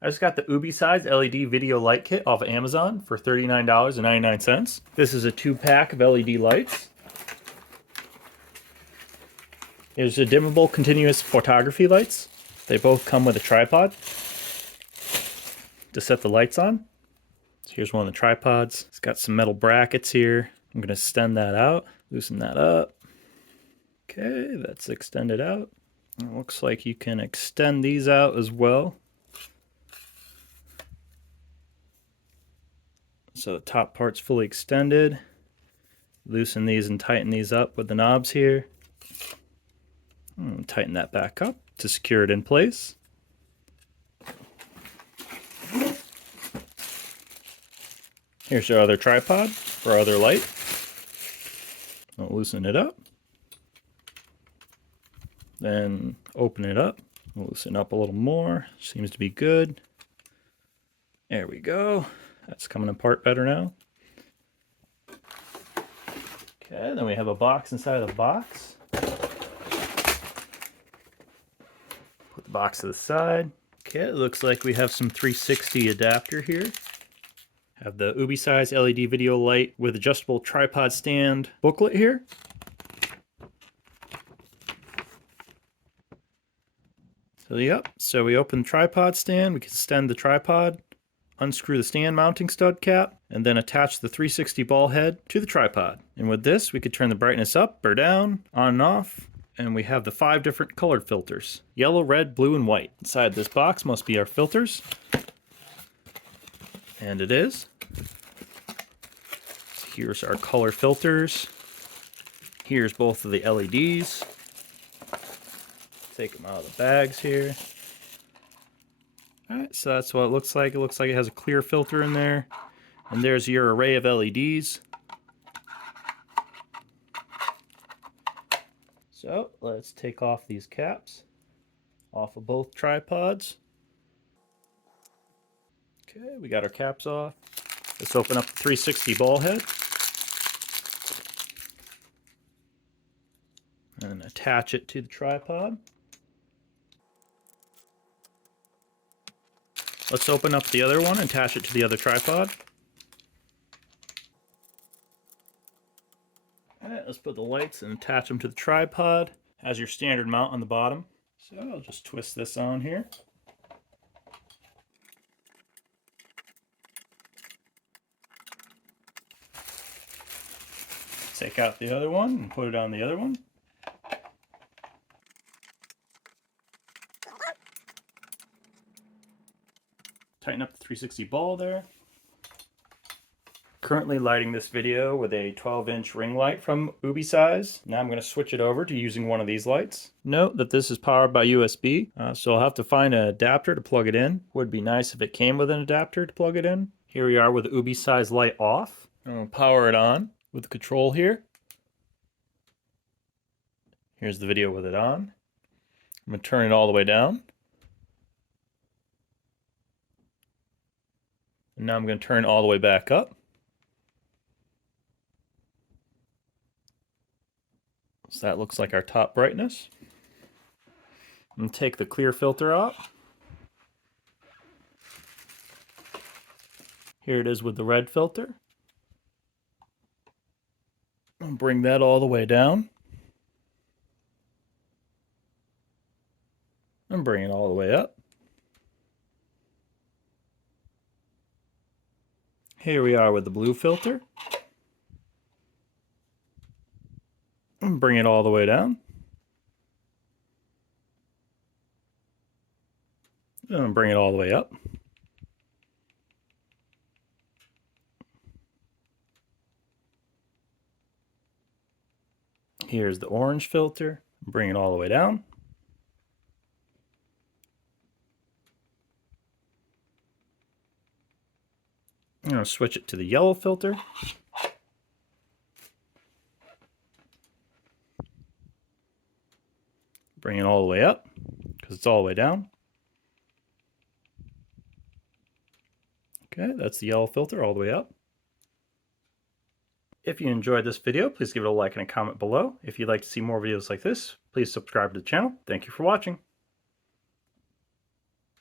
I just got the UBeesize LED video light kit off of Amazon for $39.99. This is a 2-pack of LED lights. There's a dimmable continuous photography lights. They both come with a tripod to set the lights on. So here's one of the tripods. It's got some metal brackets here. I'm going to extend that out, loosen that up. Okay, that's extended out. It looks like you can extend these out as well. So the top part's fully extended. Loosen these and tighten these up with the knobs here. And tighten that back up to secure it in place. Here's your other tripod for our other light. I'll loosen it up. Then open it up. Loosen up a little more. Seems to be good. There we go. That's coming apart better now. Okay, then we have a box inside of the box. Put the box to the side. Okay, it looks like we have some 360 adapter here. Have the UBeesize LED video light with adjustable tripod stand booklet here. So we open the tripod stand, we can extend the tripod, unscrew the stand mounting stud cap, and then attach the 360 ball head to the tripod. And with this, we could turn the brightness up or down, on and off, and we have the 5 different colored filters: yellow, red, blue, and white. Inside this box must be our filters. And it is. So here's our color filters. Here's both of the LEDs. Take them out of the bags here. Alright, so that's what it looks like. It looks like it has a clear filter in there. And there's your array of LEDs. So let's take off these caps off of both tripods. Okay, we got our caps off. Let's open up the 360 ball head. And attach it to the tripod. Let's open up the other one and attach it to the other tripod. Alright, let's put the lights and attach them to the tripod. Has your standard mount on the bottom. So I'll just twist this on here. Take out the other one and put it on the other one. Tighten up the 360 ball there. Currently lighting this video with a 12-inch ring light from UBeesize. Now I'm going to switch it over to using one of these lights. Note that this is powered by USB, so I'll have to find an adapter to plug it in. Would be nice if it came with an adapter to plug it in. Here we are with the UBeesize light off. I'm going to power it on with the control here. Here's the video with it on. I'm going to turn it all the way down. And now I'm going to turn it all the way back up. So that looks like our top brightness. I'm going to take the clear filter out. Here it is with the red filter. I'll bring that all the way down. And bring it all the way up. Here we are with the blue filter. And bring it all the way down. And bring it all the way up. Here's the orange filter. Bring it all the way down. I'm going to switch it to the yellow filter. Bring it all the way up, because it's all the way down. Okay, that's the yellow filter all the way up. If you enjoyed this video, please give it a like and a comment below. If you'd like to see more videos like this, please subscribe to the channel. Thank you for watching.